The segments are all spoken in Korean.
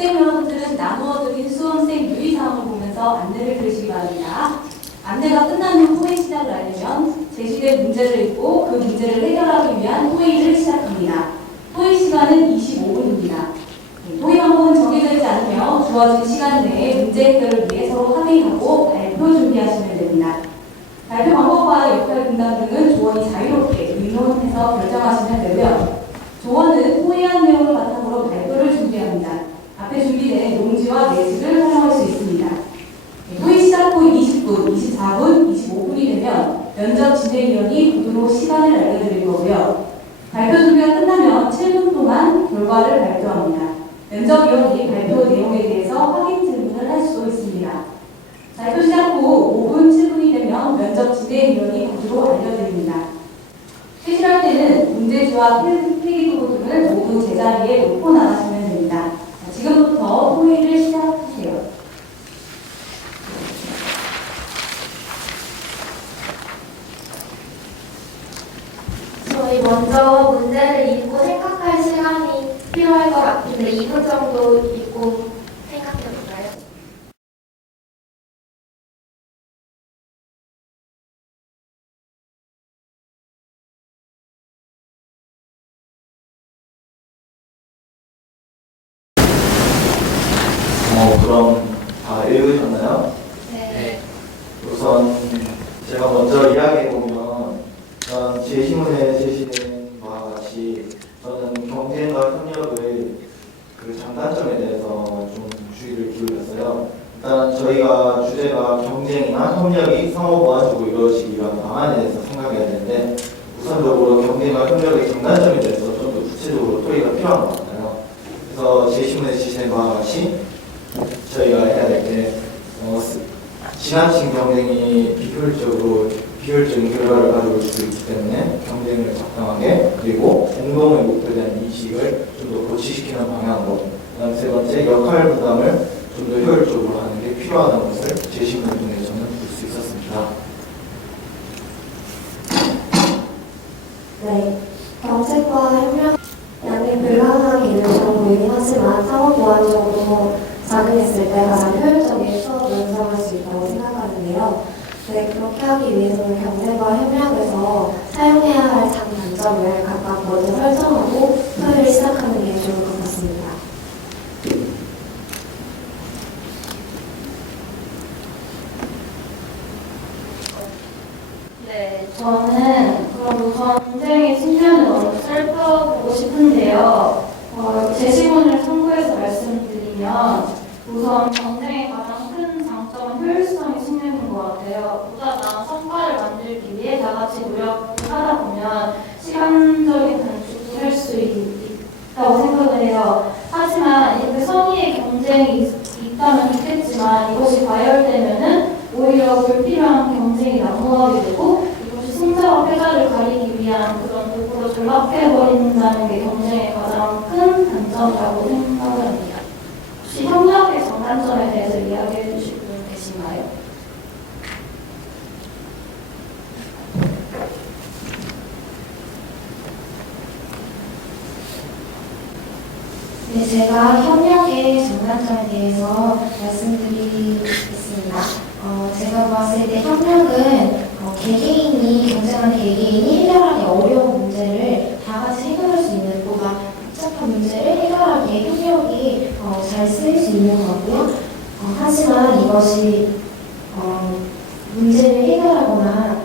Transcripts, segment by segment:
학생 여러분들은 나누어 드린 수험생 유의사항을 보면서 안내를 들으시기 바랍니다. 안내가 끝난 후 토의 시작을 알리면 제시된 문제를 읽고 그 문제를 해결하기 위한 토의를 시작합니다. 토의 시간은 25분입니다. 토의 방법은 정해져 있지 않으며 주어진 시간 내에 문제 해결을 위해 서로 합의하고 발표 준비하시면 됩니다. 발표 방법과 역할 분담 등은 조원이 자유롭게 의논해서 결정하시면 되고요. 조원은 토의한 내용을 바탕으로 발표를 준비합니다. 앞에 준비된 용지와 예시를 활용할 수 있습니다. 토의 시작 후 20분, 24분, 25분이 되면 면접 진행위원이 구두로 시간을 알려드릴 거고요. 발표 준비가 끝나면 7분 동안 결과를 발표합니다. 면접위원이 발표 내용에 대해서 확인 질문을 할 수도 있습니다. 발표 시작 후 5분, 7분이 되면 면접 진행위원이 구두로 알려드립니다. 퇴실할 때는 문제지와 필기도구 등을 모두 제자리에 놓고 나가시면 됩니다. 지금부터 토의를 시작하세요. 저희 먼저 문제를 읽고 생각할 시간이 필요할 것 같은데 2분 정도 읽고 생각해 볼까요? 그럼 다 읽으셨나요? 네. 우선 제가 먼저 이야기해보면 제시문에 제시된 바와 같이 저는 경쟁과 협력의 그 장단점에 대해서 좀 주의를 기울였어요. 일단 저희가 주제가 경쟁이나 협력이 상호보완적으로 이루어지기 위한 방안에 대해서 생각해야 되는데 우선적으로 경쟁과 협력의 장단점에 대해서 좀 더 구체적으로 토의가 필요한 것 같아요. 그래서 제시문에 제시된 바와 같이 저희가 해야 될 게 지나친 경쟁이 비효율적인 결과를 가져올 수 있기 때문에 경쟁을 적당하게 그리고 공동의 목표에 대한 인식을 좀 더 고취시키는 방향으로 그다음 세 번째 역할 분담을 좀 더 효율적으로 하는 게 필요하다는 것을 제시문을 통해 저는 볼 수 있었습니다. 네, 경쟁과 협력 양의 불가능하게 이룰 경우 보이긴 하지만 상호보완적으로 작용했을 때 가장 효율적인 수업을 운영할 수 있다고 생각하는데요. 네, 그렇게 하기 위해서는 경쟁과 협력에서 사용해야 할 장단점을 각각 먼저 설정하고 토의를 시작하는 게 좋을 것 같습니다. 네, 저는 그럼 우선 경쟁의 측면을 먼저 살펴보고 싶은데요. 제시문을 참고해서 말씀드리면 우선 경쟁의 가장 큰 장점은 효율성의 측면인 것 같아요. 보다 나은 성과를 만들기 위해 다 같이 노력을 하다 보면 시간적인 단축도 할 수 있다고 생각을 해요. 하지만 이렇게 선의의 경쟁이 있다면 좋겠지만 이것이 과열되면은 오히려 불필요한 경쟁이 난무하게 되고 이것이 승자와 패자를 가리기 위한 그런 도구로 전락해버린다는 게 경쟁의 가장 큰 단점이라고 생각을 합니다. 혹시 협력의 장단점에 대해서 이야기해 주실 분 계신가요? 네, 제가 협력의 장단점에 대해서 말씀드리겠습니다. 제가 봤을 때 협력은 개개인이 경쟁하는 개개인이 해결하기 어려운 문제를 다 같이 해결할 수 있는 보다 복잡한 문제를 해결하기에 협력이 잘 쓰일 수 있는 것 같고요. 하지만 이것이 문제를 해결하거나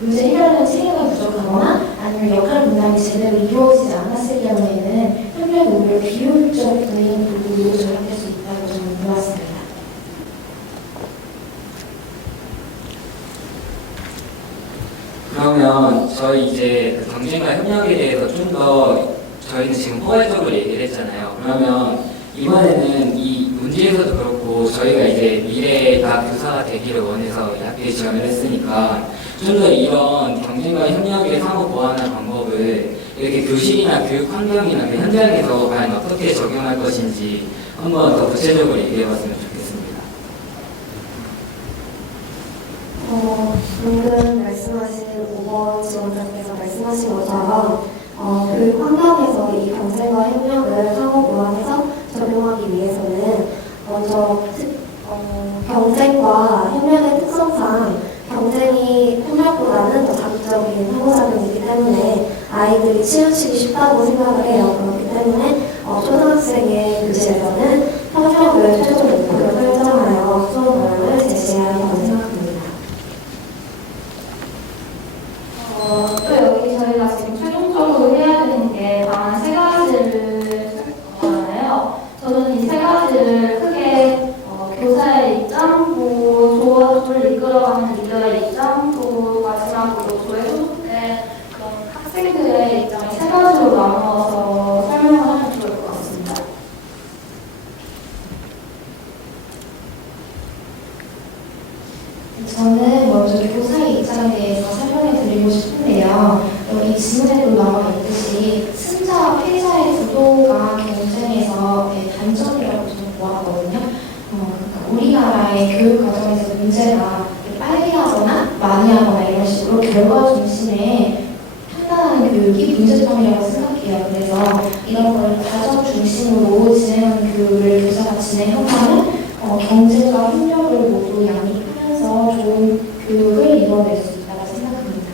문제 해결하는 책임감이 부족하거나 아니면 역할 분담이 제대로 이루어지지 않았을 경우에는 협력이 오히려 비효율적인 도구로 전락될 수 있다고 저는 보았습니다. 그러면 저희 이제 그 경쟁과 협력에 대해서 좀 더 저희는 지금 포괄적으로 얘기를 했잖아요. 그러면 이번에는 이 문제에서도 그렇고 저희가 이제 미래가 교사가 되기를 원해서 이 학교에 지원을 했으니까 좀 더 이런 경쟁과 협력을 상호 보완하는 방법을 이렇게 교실이나 교육 환경이나 그 현장에서 과연 어떻게 적용할 것인지 한번 더 구체적으로 얘기해봤으면 좋겠습니다. 방금 말씀하신 5번 지원자께서 말씀하신 것처럼 교육 환경에서 이 경쟁과 협력을 상호 보완해서 적용하기 위해서는 먼저 경쟁과 협력의 특성상 경쟁이 협력보다는 더 자극적인 상호작용이기 때문에 아이들이 치우치기 쉽다고 생각을 해요. 그렇기 때문에 초등학생의 교실에서는 협력을 최종 목표로 설정하여 수업 모양을 제시해야 한다고 생각합니다. 또 여기 저희가 지금 최종적으로 해야 되는 게 단 세 가지를 찾았잖아요. 저는 이 세 가지를 크게 교사의 입장, 조를 이끌어가는 리더의 입장, 또 마지막으로 조에 소속된 그런 학생들의 입장을 세 가지로 나누어서 설명하면 좋을 것 같습니다. 저는 먼저 교사의 입장에 대해서 설명해 드리고 싶은데요. 이 지문에도 나와 있듯이 승자와 패자의 구도가 경쟁에서 단점이라고 저는 보았거든요. 그러니까 우리나라의 교육 과정에서 문제가 빨리 하거나 많이 하거나 이런 식으로 결과 중심의 판단하는 교육이 문제점이라고 생각해요. 그래서 이런 걸 과정 중심으로 진행하는 교육을 교사가 진행한다면 경쟁과 협력을 모두 양립하면서 좋은 교육을 이뤄낼 수 있다고 생각합니다.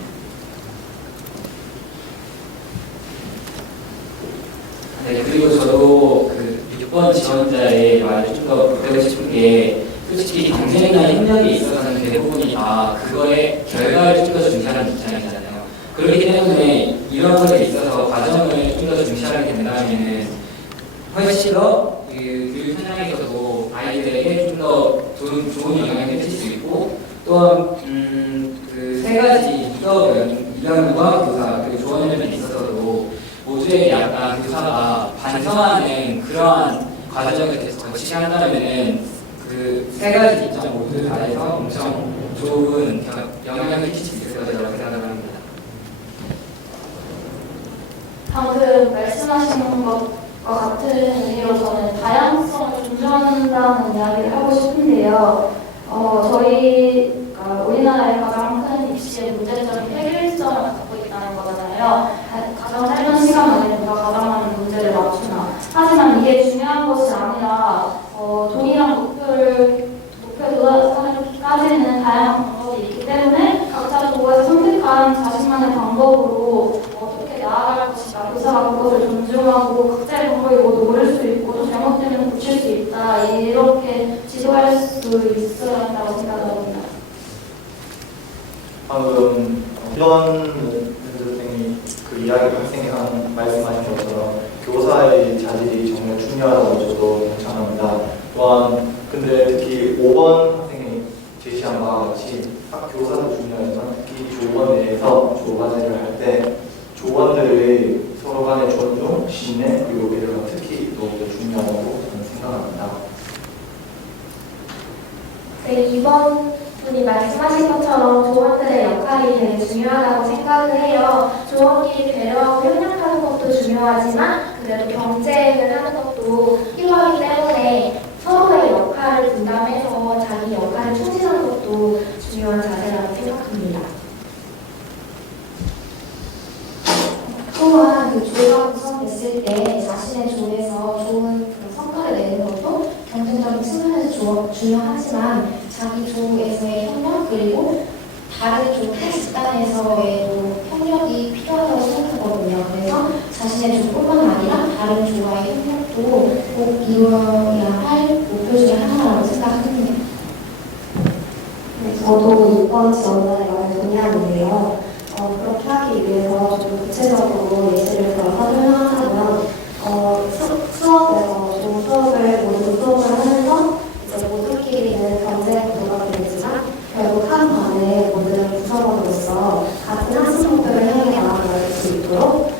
네, 그리고 저도 그 6번 지원자의 말을 좀 더 보태고 싶은 게 솔직히 경쟁이나 협력에 있어서는 대부분이 다 그거의 결과를 좀 더 중시하는 입장이잖아요. 그렇기 때문에 이런 것에 있어서 과정을 좀 더 중시하게 된다면 훨씬 더 교육 현장에서도 아이들에게 좀 더 좋은 영향을 끼칠 수 있고 또한 그 세 가지 이강과 교사 그리고 조언연에 있어서도 모두에게 약간 교사가 반성하는 그러한 과정을 거치게 한다면은 그 세 가지 입장 모두 다해서 엄청 좋은 영향을 끼칠 수 있을 거라고 생각을 합니다. 방금 말씀하신 것과 같은 의미로 저는 다양성을 존중한다는 이야기를 하고 싶은데요. 저희 우리나라의 가장 큰 입시의 문제점이 해결점을 갖고 있다는 거잖아요. 가장 짧은 시간 안에 누가 가장 많은 문제를 맞추나. 하지만 이게 중요한 것이 아니라 동일한 목표에 도달하기까지는 다양한 방법이 있기 때문에 각자 조에서 선택한 자신만의 방법으로 어떻게 나아갈 것이다. 교사가 그것을 존중하고 각자의 방법이 모두 옳을 수 있고 또 잘못되면 고칠 수 있다. 이렇게 지도할 수 있어야 한다고 생각합니다. 방금 이런 선생님이 그 이야기 학생이랑 말씀하신 것처럼 교사의 자질이 정말 중요하다고 저도 동참합니다. 또한 근데 특히 5번 학생이 제시한 바와 같이 교사도 중요하지만 특히 조원 내에서 조과제를 할 때 조원들의 서로 간의 존중, 신뢰 그리고 배려가 특히 더욱더 중요하다고 저는 생각합니다. 네, 이번 분이 말씀하신 것처럼 조원들의 역할이 되게 중요하다고 생각을 해요. 조원끼리 배려하고 협력하는 것도 중요하지만 그래도 경쟁을 하는 것도 필요하기 때문에 서로의 역할을 분담해서 자기 역할을 충실하는 것도 중요한 자세라고 생각합니다. 또한 그 조가 구성됐을 때 자신의 조에서 좋은 그 성과를 내는 것도 경쟁적인 측면에서 중요하지만 자기 조에서의 협력 그리고 다른 조 집단에서의 협력이 필요하다고 생각하거든요. 그래서 자신의 조뿐만 아니라 다른 조와의 협력도 꼭 이루어야 할 목표 중에 하나라고 생각합니다. 네, 저도 6번 지원자의 말을 동의하는데요. 그렇게 하기 위해서 좀 구체적으로 예시를 들어서 설명하자면 수업에서 수업을 모두 수업을 하면서 이제 모두끼리는 경쟁 구도가 되지만 결국 한 반의 모든 구성원으로서 같은 학습 목표를 향해 나아갈 수 있도록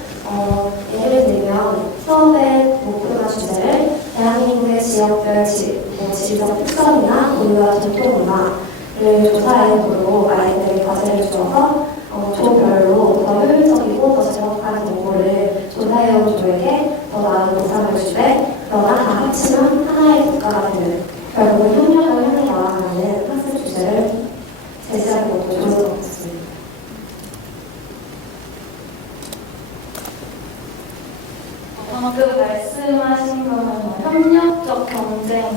예를 들면 수업의 목표나 주제를 대한민국의 지역별 지리적 특성이나 문화와 전통 문화를 조사해보도록 아이들이 과제를 주어서 조별로 더 효율적이고 더 정확한 정보를 조사해온 조에게 더 나은 보상을 주되 그러나 다 합치면 하나의 국가가 되는 결국은 협력을 향해 나아가는 학습 주제를 제시하는 것도 좋을 것 같습니다. 방금 말씀하신 거는 협력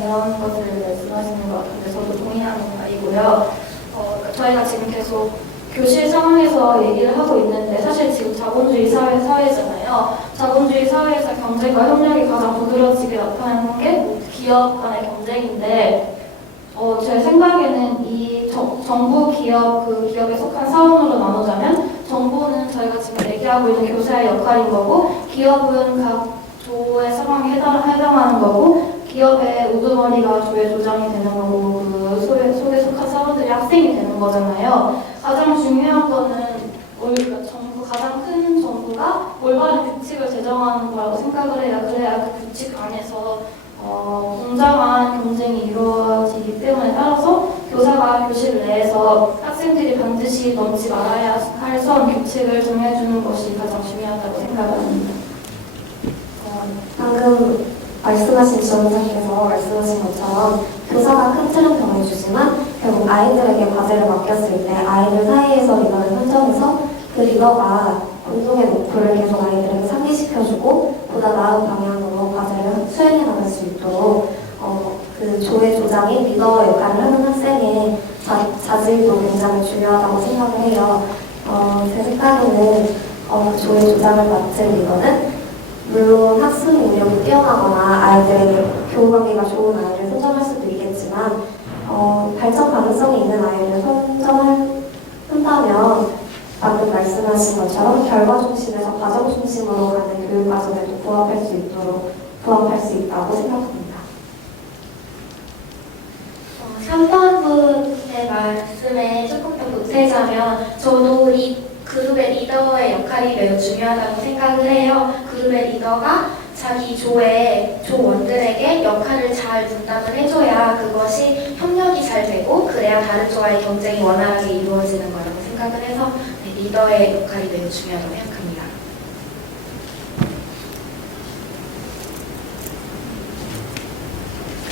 이런 것들을 말씀하시는 것 같은데 저도 동의하는 바이고요. 저희가 지금 계속 교실 상황에서 얘기를 하고 있는데 사실 지금 자본주의 사회잖아요. 자본주의 사회에서 경쟁과 협력이 가장 두드러지게 나타나는 게 기업 간의 경쟁인데 제 생각에는 이 정부 기업, 그 기업에 속한 사원으로 나누자면 정부는 저희가 지금 얘기하고 있는 교사의 역할인 거고 기업은 각 조의 상황에 해당하는 거고 기업의 우두머리가 조의 조장이 되는 거고 그 속에 속한 사원들이 학생이 되는 거잖아요. 가장 중요한 거는 가장 큰 정부가 올바른 규칙을 제정하는 거라고 생각을 해요. 그래야 그 규칙 안에서 공정한 경쟁이 이루어지기 때문에 따라서 교사가 교실 내에서 학생들이 반드시 넘지 말아야 할 선 규칙을 정해주는 것이 가장 중요하다고 생각합니다. 방금 말씀하신 지원자께서 말씀하신 것처럼 교사가 큰 틀은 정해주지만 결국 아이들에게 과제를 맡겼을 때 아이들 사이에서 리더를 선정해서 그 리더가 공동의 목표를 계속 아이들에게 상기시켜주고 보다 나은 방향으로 과제를 수행해 나갈 수 있도록 그 조의 조장인 리더 역할을 하는 학생의 자질도 굉장히 중요하다고 생각을 해요. 제 생각에는 조의 조장을 맡은 리더는 물론 학습 능력이 뛰어나거나 아이들에게 교우관계가 좋은 아이를 선정할 수도 있겠지만 발전 가능성이 있는 아이를 선정한다면 방금 말씀하신 것처럼 결과 중심에서 과정 중심으로 가는 교육 과정에도 부합할 수 있다고 생각합니다. 3번 분의 말씀에 조금 더 보태자면 저도 이 그룹의 리더의 역할이 매우 중요하다고 생각을 해요. 그룹의 리더가 자기 조의 조원들에게 역할을 잘 분담을 해줘야 그것이 협력이 잘 되고 그래야 다른 조와의 경쟁이 원활하게 이루어지는 거라고 생각을 해서 리더의 역할이 매우 중요하다고 생각합니다.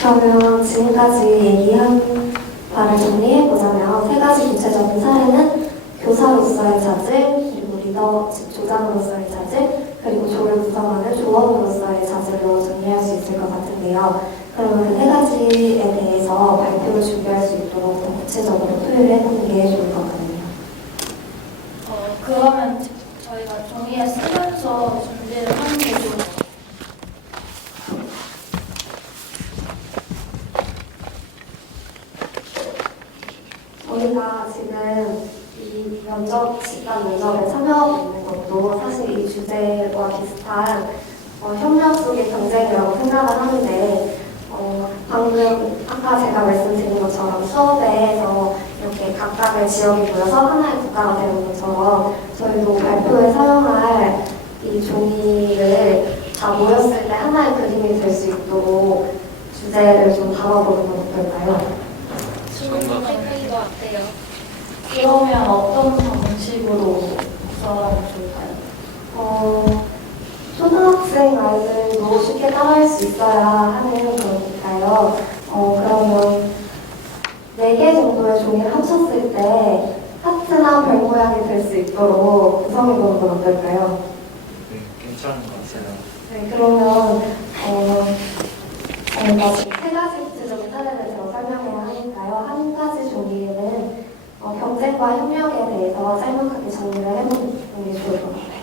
그러면 지금까지 얘기한 바를 정리해보자면 세 가지 구체적인 사례는 교사로서의 자질, 그리고 리더, 즉 조장으로서의 자질, 그리고 조를 구성하는 조원으로서의 자질로 정리할 수 있을 것 같은데요. 그러면 그 세 가지에 대해서 발표를 준비할 수 있도록 더 구체적으로 토의를 해보는 게 좋을 것 같네요. 그러면 저희가 종이에 쓰면서 준비를 하는 게 좋을 것 같아요. 저희가 지금 이 집단 면접에 참여하고 있는 것도 사실 이 주제와 비슷한 협력 속의 경쟁이라고 생각을 하는데 방금 아까 제가 말씀드린 것처럼 수업에서 이렇게 각각의 지역이 모여서 하나의 국가가 되는 것처럼 저희도 발표에 사용할 이 종이를 다 모였을 때 하나의 그림이 될 수 있도록 주제를 좀 담아보는 건 어떨까요? 좋은 생각인 것 같아요. 그러면 어떤 방식으로 구성하면 좋을까요? 초등학생 아이들도 쉽게 따라할 수 있어야 하는 거니까요. 그러면 4개 정도의 종이를 합쳤을 때 하트나 별 모양이 될 수 있도록 구성해보는 건 어떨까요? 괜찮은 것 같아요. 네, 그러면 저희가 지금 3가지 구체적인 사례를 제가 설명해야 하니까요. 한 가지 종이에는 경쟁과 협력에 대해서 짤막하게 정리를 해보는 게 좋을 것 같아요.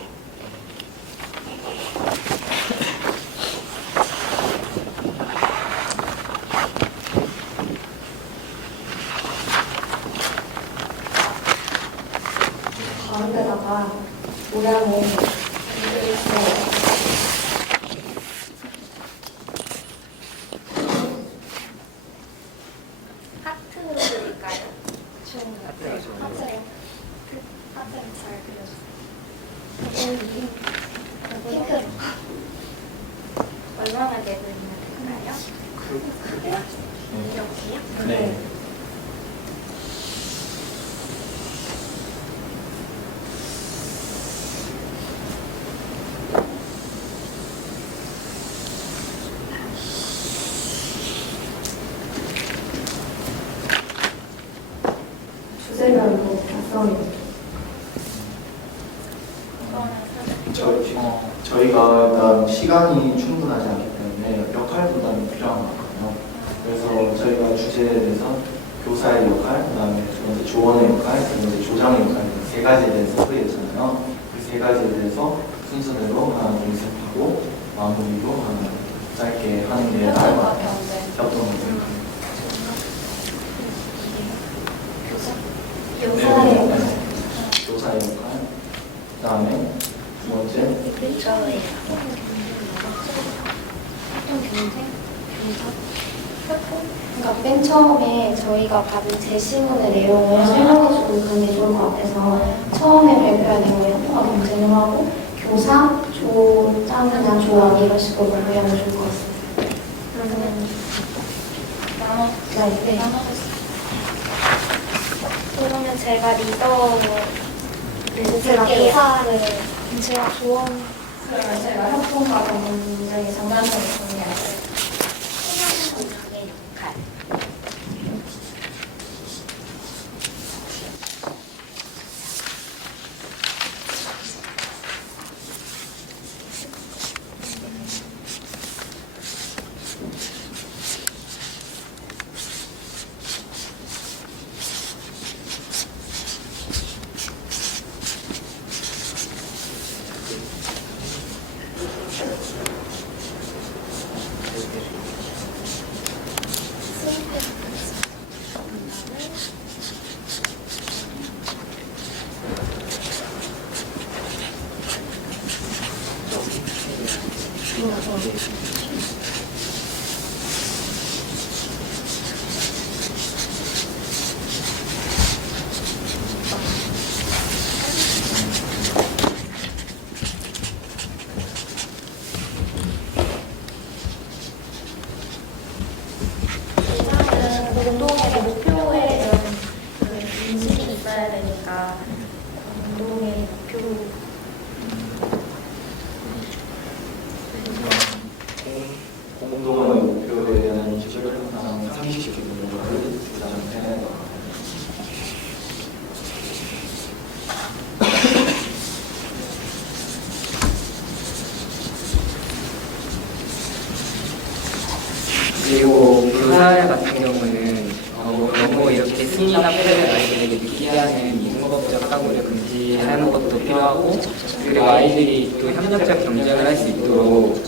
가운데다가 모양을 만들어서 하트로 그릴까요? 하트가 좋은 것 같아요. 하트를 잘 그려주세요. 핑크로. 얼마나 되고 있는 될까요? 이렇게요? 네. 주제별로 작성이 저희가 일단 시간이 충분하지 않기 때문에 역할 분담이 필요한 것 같아요. 주제에 대해서 교사의 역할, 그 다음에 두 번째 조언의 역할, 세 번째 조장의 역할, 세 가지에 대해서 소개했잖아요. 그 세 가지에 대해서 순서대로 하나 둘 셋 하고 마무리로 하나 짧게 하는 게 나을 것 같아요. 협동을. 교사의 역할. 교사의 역할. 그 다음에 두 번째 그러니까 맨 처음에 저희가 받은 제시문의 내용을 설명해주고 가는 게 좋을 것 같아서 처음에 발표한 내용을 협동과 경쟁을 하고 교사, 조장이나 조언 이런 식으로 발표하면 좋을 것 같습니다. 네. 그러면 제가 리더를 제가 쓸게요. 교사를 제가 조언. 그러면 제가 협동과 경쟁의 장단점을 정리할게요. 운동의 목표에 대한 그 인식이 있어야 되니까 운동의 목표. 공동의 목표에 대한 인식을 항상 상기시키는 것을 주장해. 그리고 교사 같은 경우는 너무 이렇게 승리나 패배를 아이들에게 느끼게 하는 이중법적 사고를 금지하는 것도 필요하고, 그리고 아이들이 또 협력적 경쟁을 할 수 있도록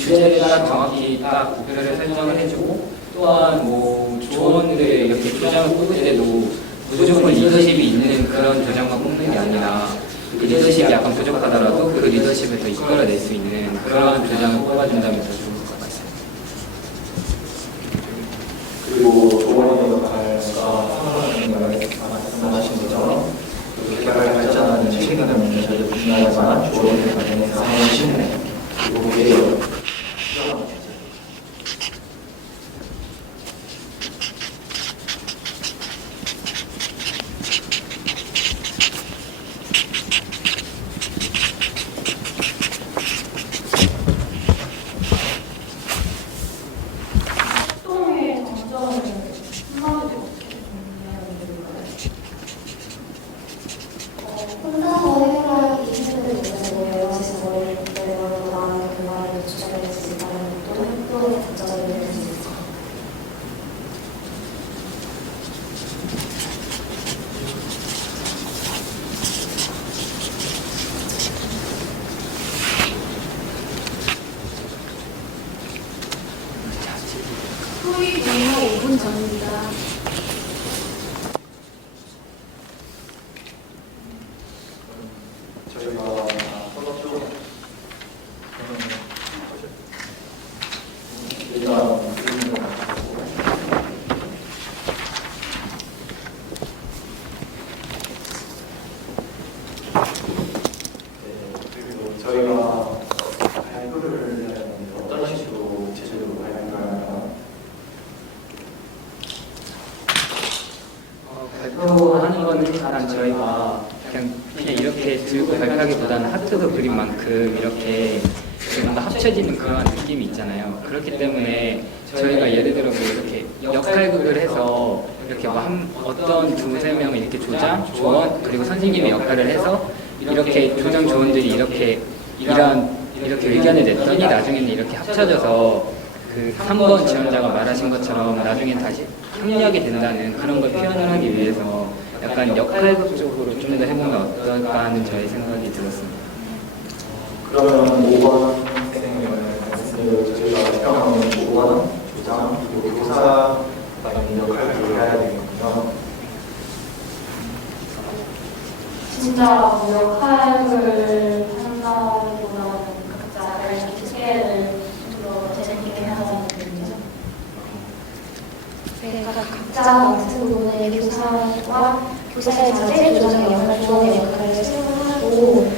주제를 딱 정확히 딱 목표를 설정을 해주고, 또한 뭐 조언들을 이렇게 조장을 뽑을 때도 무조건 리더십이 있는 그런 조장만 뽑는 게 아니라 그 리더십이 약간 부족하더라도 그 리더십을 더 이끌어낼 수 있는 그런 조장을 뽑아준다면 더 좋을 것 같아요. 그리고 조언의 역할과 상호작용을 말씀하신 것처럼 개발 발전하는 책임감을 문제도 중요하지만 조언의 역할은 상호 신뢰 그리고 배려 필요한 문제. 협동의 장점을 한마디로 어떻게 정리해야 되는 혼자서 해결하기 힘든 문제고 여러 가지 머리를 내려서 나의 결과를 추적할 수 있다는 것도 협동의 장점이 될 수 있죠. 소위 종료 5분 전입니다. 저희가 서로 그리고 저희가 발표를 어떤 식으로 제대로 발표할까요? 발표하는 거는 일단 저희가 그냥 이렇게 들고 발표하기보다는 하트도 그린 만큼 이렇게 뭔가 합쳐지는 그런 느낌이 있잖아요. 그렇기 때문에 저희가 예를 들어 뭐 이렇게 역할극을 해서 이렇게 어떤 두세 명을 이렇게 조장, 조언, 그리고 선생님의 역할을 해서 이렇게 조장 조언들이 이렇게 의견을 냈더니 나중에는 이렇게 합쳐져서 그 3번 지원자가 말하신 것처럼 나중에 다시 협력이 된다는 그런 걸 표현을 하기 위해서 약간 역할극 쪽으로 좀 더 해보면 어떨까 하는 저의 생각이 들었습니다. 그러면 5번 학생의 경우에는 저희가 평하면 5번 부장 그리고 교사 역할을 해야 되겠군요. 진짜 역할을 한다기보다는 각자의 기회를 좀더 재밌게 하자는 의미죠. 그러니까 각자 맡은 부분의 교사와 교사의 자제, 교사의 역할, 조언의 역할을 수행하고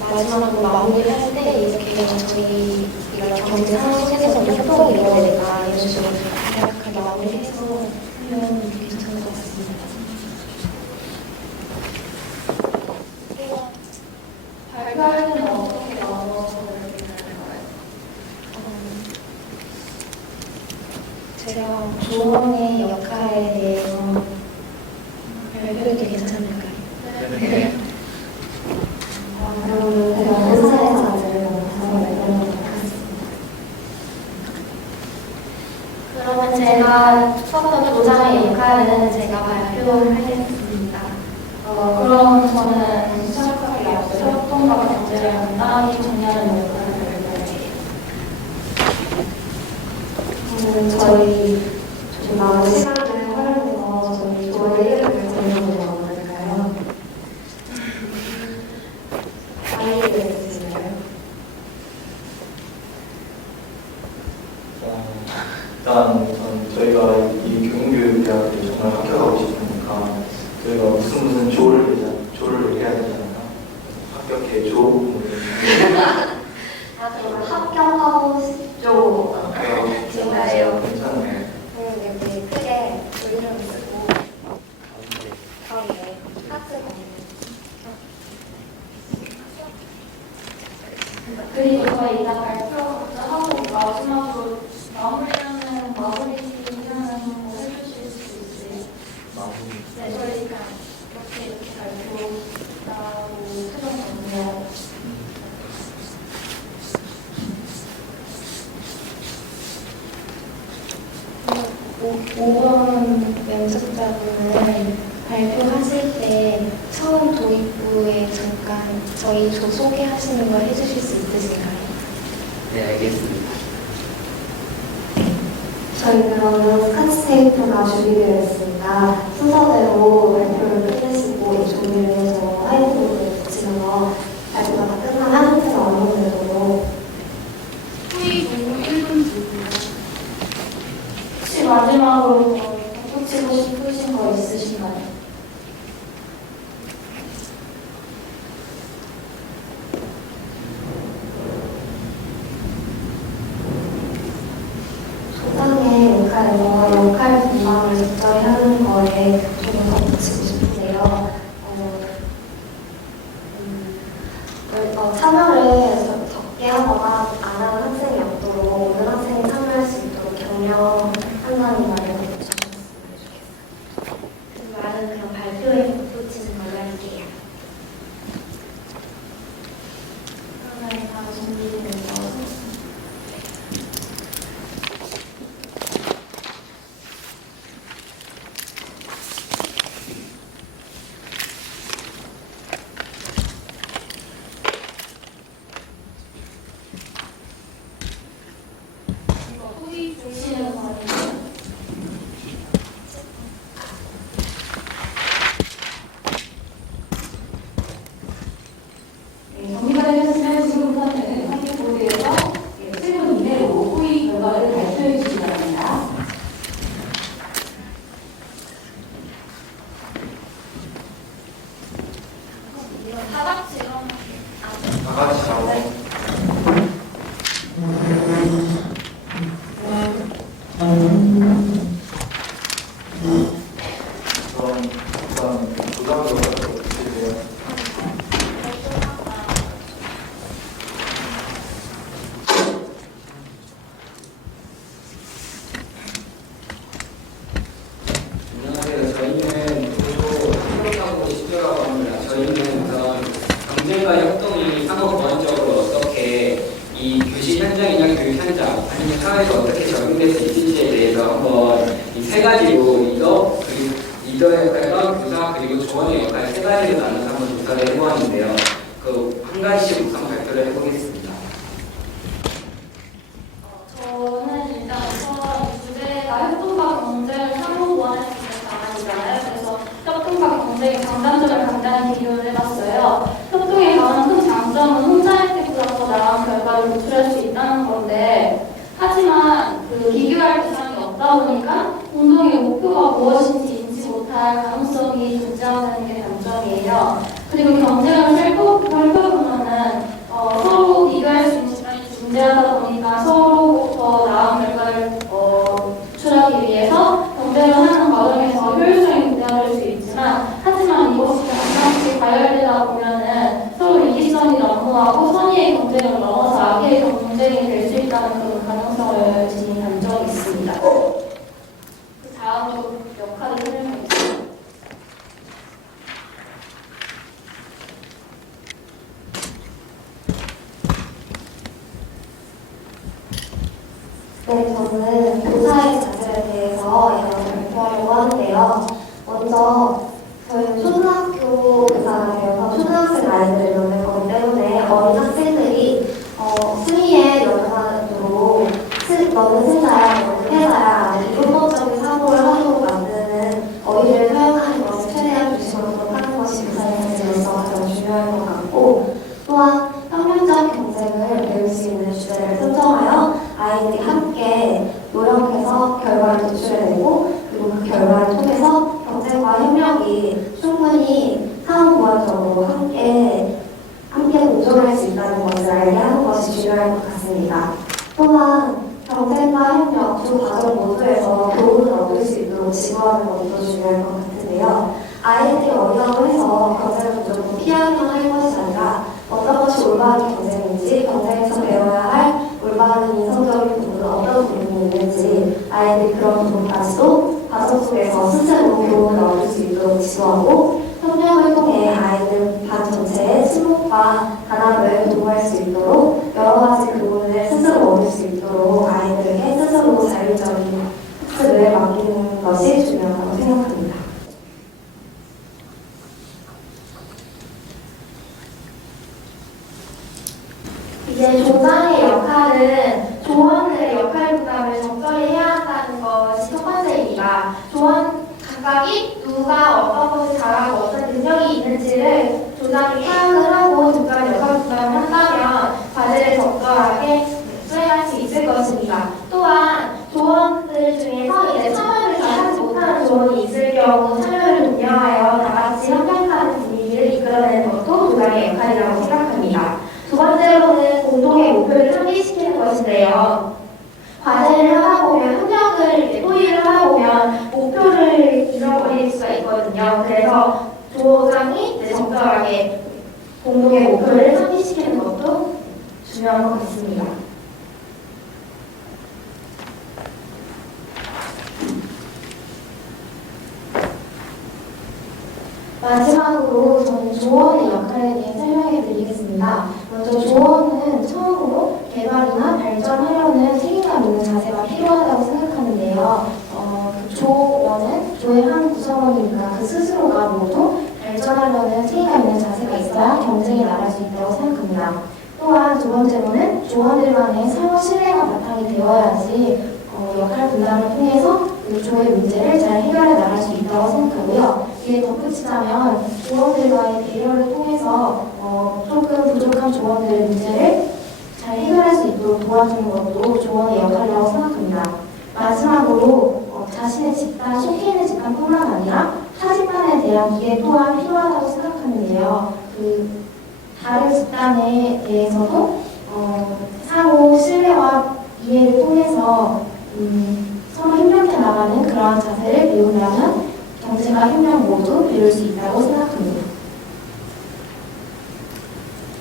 마지막으로 마무리할 때 이렇게 저희가 경제 상황 속에서 협동이 이루어야 된다 이런 식으로 간략하게 마무리해서 하면 괜찮을 것 같습니다. 발표할 때는 어떻게 나눠서 발표하는 제가 조언의 역할에 대해서 발표해도 괜찮을까요? 네. 그러면 제가 회사의 자제를 맡아서 발표하도록 하겠습니다. 그러면 제가 수업과 교장의 역할은 제가 발표를 하겠습니다. 그럼 저는 시작하기 앞서 협동과 경제를 간단히 정리하는 역할을 발표할게요. 저희 좀 남은 시간을 활용해서 저희 조언의 이름을 정해보면 어떨까요? 아이디어를 있으신가요? 일단 저희가 이 경영교육대학에 정말 합격하고 싶으니까 저희가 무슨 조를 해야 되잖아요. 합격해 조. 그럼 합격하고 싶죠. 괜찮아요. 괜찮아요. 그럼 여기 크게 이름을 쓰고 가운데 하트 그리고 저희 이따 발표부터 하고 마지막으로 마무리하는 거 해주실 수 있어요? 네, 저희가 이렇게 발표하고 해줬거든요. 5번 면접자분은 발표하실 때 처음 도입부에 잠깐 저희 조 소개하시는 걸 해주실 수 있으신가요? 네, 알겠습니다. 저희 그러면 스카치 테이프가 준비되어 있습니다. 순서대로 발표를 끝내시고 준비를 해서 화이트보드에 붙이면서 발표가 다 끝나면 한테서 완성되도록 후이 공부 1분 주고요. 혹시 마지막으로 덧붙이고 싶으신 거 있으신가요? 소장의 역할에서 역할 분담을 적절히 하는 거에 조금 더 붙이고 싶은데요. 참여를 적게 하거나 안 하는 학생이 없도록 모든 학생이 참여할 수 있도록 격려한다는 말을 덧붙여줬으면 좋겠어요. 그 말은 세 가지로 리더 역할과 교사 그리고 조언의 역할 세 가지로 나눠서 한번 조사를 해보았는데요. 그 한 가지씩 우선 발표를 해보겠습니다. 저는 일단 우선 주제가 협동과 경쟁을 상호 보완할 수 있는 방안이잖아요. 그래서 협동과 경쟁의 장단점을 간단히 비교를 해봤어요. 협동의 가장 큰 장점은 혼자 할 때보다 더 나은 결과를 도출할 수 있다는 건데, 하지만 그 비교할 대상이 없다 보니까 운동의 목표가 무엇인지 인지 못할 가능성이 존재하는 게 단점이에요. 그리고 경쟁을 살펴보면은 서로 비교할 수 있는 시간이 존재하다 보니까 서로 더 나은 결과를 도출하기 위해서 경쟁을 하는 과정에서 효율성이 부여될 수 있지만, 하지만 이것이 항상 과열되다 보면은 서로 이기성이 난무하고 선의의 경쟁을 넘어서 악의 경쟁이 될 수 있다는 그런 가능성을 지닌 단점이 있습니다. 그 다음으로 역할을 설명해주세요. 네, 저는 교사의 자질에 대해서 발표하려고 하는데요. 먼저 저희는 초등학교 교사가 되어서 초등학생 아이들을 보는 거기 때문에 어린 학생들이 수위의 연관으로 너는 승자야, 너는 패자야 라는 이론적인 사고를 하도록 만드는 어휘를 사용하는 것을 최대한 조심하도록 하는 것이 교사의 자질로서 가장 중요할 것 같고, 또한 혁명적 경쟁을 배울 수 있는 주제를 선정하여 아이들이 함께 노력해서 결과를 도출해내고, 그리고 그 결과를 통해서 경쟁과 협력이 충분히 상호보완적으로 함께 공존할 수 있다는 것을 알게 하는 것이 중요할 것 같습니다. 또한 경쟁과 협력 두 과정 모두에서 교훈을 얻을 수 있도록 지도하는 것도 중요할 것 같은데요. 아이들이 어려움을 해서 경쟁을 무조건 피하려고 할 것이 아니라 어떤 것이 올바른 경쟁인지, 경쟁에서 배워야 할 올바른 인성적인 부분은 어떤 부분이 있는지 아이들이 그런 부분까지도 과정 속에서 스스로 교훈을 얻을 수 있도록 지도하고, 협력을 통해 아이들 반 전체의 친목과 단합을 도모할 수 있도록 여러 가지 교훈을 스스로 얻을 수 있도록 아이들에게 스스로 자율적인 학습을 맡기는 것이 중요하다고 생각합니다. 이제 조장의 역할은 조원들의 역할 부담을 적절히 해야 한다는 것이 첫 번째입니다. 조원 각각이 누가 어떤 것을 잘하고 어떤 능력이 있는지를 조장이 파악을 하고 적절한 역할 부담을 한다면 과제를 적절하게 수행할 수 있을 것입니다. 또한 조원들 중에서 이제 참여를 잘하지 못하는 조원이 있을 경우 참여를 독려하여 다 같이 협력하는 분위기를 이끌어내는 것도 조장의 역할이라고 생각합니다. 두 번째로는 공동의 목표를 상기시키는 것인데요. 과제를 하다 보면 협력을 토의를 하다 보면 목표를 잃어버릴 수가 있거든요. 그래서 조장이 적절하게 공동의 목표를 상기시키는 것도 중요한 것 같습니다. 마지막으로 저는 조언의 역할에 대해 설명해 드리겠습니다. 먼저 조언은 처음으로 개발이나 발전하려는 책임감 있는 자세가 필요하다고 생각하는데요. 그 조원은 조의 한 구성원이니까 그 스스로가 모두 발전하려는 책임감 있는 자세가 있어야 경쟁에 나갈 수 있다고 생각합니다. 또한 두 번째로는 조원들만의 상호 신뢰가 바탕이 되어야지 역할 분담을 통해서 그 조의 문제를 잘 해결해 나갈 수 있다고 생각하고요. 이에 덧붙이자면 조원들과의 배려를 통해서 조금 부족한 조원들의 문제를 잘 해결할 수 있도록 도와주는 것도 조원의 역할이라고 생각합니다. 마지막으로 자신의 집단, 속해 있는 집단뿐만 아니라 타 집단에 대한 이해 또한 필요하다고 생각하는데요. 그 다른 집단에 대해서도 상호 신뢰와 이해를 통해서 서로 협력해 나가는 그러한 자세를 배운다면 경쟁과 협력 모두 배울 수 있다고 생각합니다.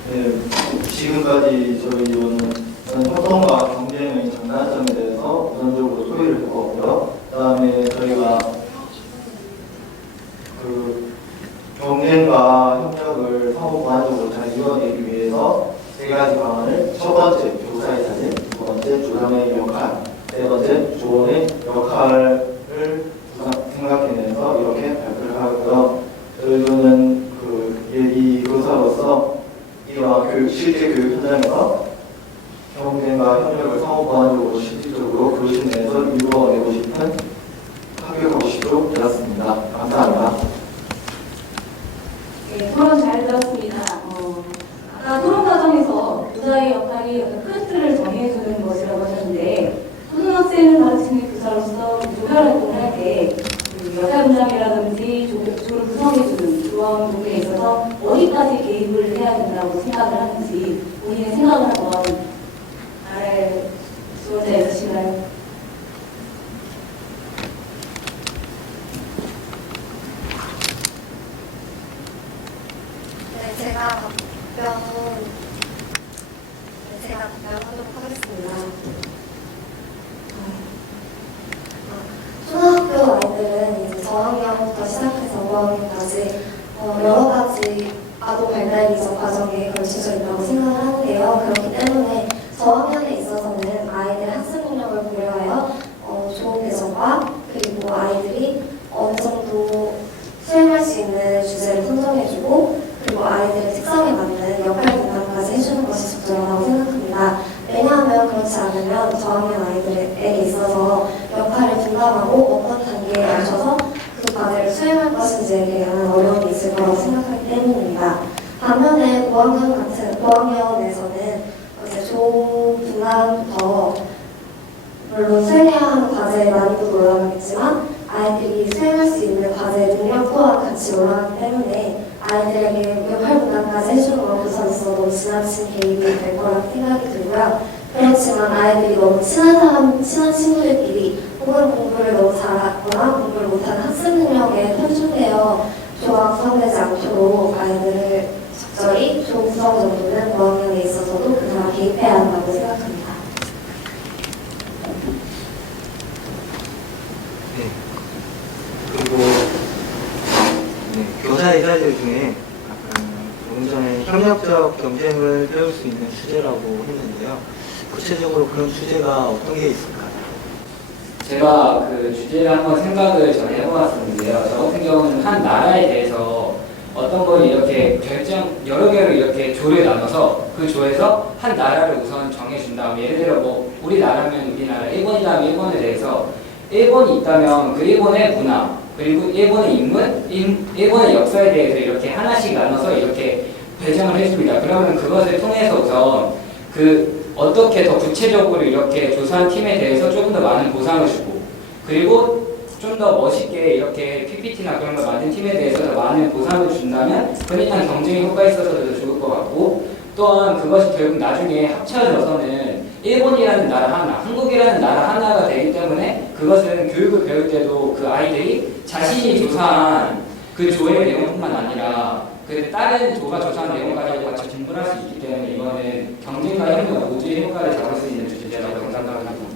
네, 지금까지 저는 협동과 경쟁의 장단점에 대해서 우선적으로 소개를 해보았고요. 그다음에 저희가 그 경쟁과 협력을 상호보완적으로 잘 이루어내기 위해서 세 가지 방안을 첫 번째 교사의 자질, 두 번째 조장의 역할, 세 번째 조언의 역할을 없이도 들었습니다. 감사합니다. 네, 토론 잘 들었습니다. 아까 토론 과정에서 교사의 역할이 어떤 큰 틀을 정해주는 것이라고 하셨는데, 초등학생을 가르치는 교사로서 조별 활동을 할 때 역할 분담이라든지 조를 구성해주는 그런 부분에 있어서 어디까지 개입을 해야 된다고 생각을 하는지 본인의 생각을 한번 말할 수가 있으신가요? 네, 제가 답변하도록 하겠습니다. 초등학교 아이들은 이제 저학년부터 시작해서 5학년까지 여러 가지 아동 발달 이전 과정에 걸쳐져 있다고 생각을 하는데요. 그렇기 때문에 저학년에 있어서는 아이들의 학습 능력을 고려하여 좋은 배정과 그리고 아이들이 어느 정도 수행할 수 있는 주제를 선정해주고 그리고 아이들의 특성에 맞는 역할 분담까지 해주는 것이 적절하다고 생각합니다. 왜냐하면 그렇지 않으면 저학년 아이들에게 있어서 역할을 분담하고 어떤 단계에 맞춰서 그 과제를 수행할 것인지에 대한 어려움이 있을 거라고 생각하기 때문입니다. 반면에 5학년에서는 이제 조 분담부터 물론 수행해야 하는 과제의 난이도도 올라가겠지만 아이들이 수행할 수 있는 과제의 능력 또한 같이 올라가기 때문에 아이들에게 역할 분담까지 해주는 것으로서 너무 지나친 개입이 될 거라고 생각이 들고요. 그렇지만 아이들이 너무 친한 친구들끼리 혹은 공부를 너무 잘하거나 공부를 못하는 학습 능력에 편중되어 조가 구성되지 않도록 아이들을 적절히 조 구성 정도는 5학년에 있어서도 그나마 개입해야 한다고 생각합니다. 네. 그리고 교사의 자질 중에 조금 전에 협력적 경쟁을 배울 수 있는 주제라고 했는데요. 구체적으로 그런 주제가 어떤 게 있을까요? 제가 그 주제를 한번 생각을 전에 해보았었는데요. 저 같은 경우는 한 나라에 대해서 어떤 걸 이렇게 여러 개로 이렇게 조를 나눠서 그 조에서 한 나라를 우선 정해준 다음에 예를 들어 뭐 우리나라면 우리나라, 일본이라면 일본에 대해서 일본이 있다면 그 일본의 문화, 그리고 일본의 인물, 일본의 역사에 대해서 이렇게 하나씩 나눠서 이렇게 배정을 해줍니다. 그러면 그것을 통해서 우선 어떻게 더 구체적으로 이렇게 조사한 팀에 대해서 조금 더 많은 보상을 주고 그리고 좀 더 멋있게 이렇게 PPT나 그런 걸 만든 팀에 대해서 더 많은 보상을 준다면 그러니까 경쟁의 효과가 있어서 더 좋을 것 같고 또한 그것이 결국 나중에 합쳐져서는 일본이라는 나라 하나, 한국이라는 나라 하나가 되기 때문에 그것은 교육을 배울 때도 그 아이들이 자신이 조사한 그 조의 내용뿐만 아니라 그 다른 조가 조사한 내용까지 같이 공부할 수 있기 때문에 이거는 경쟁과 협력 모두의 효과를 잡을 수 있는 주제라고 생각합니다.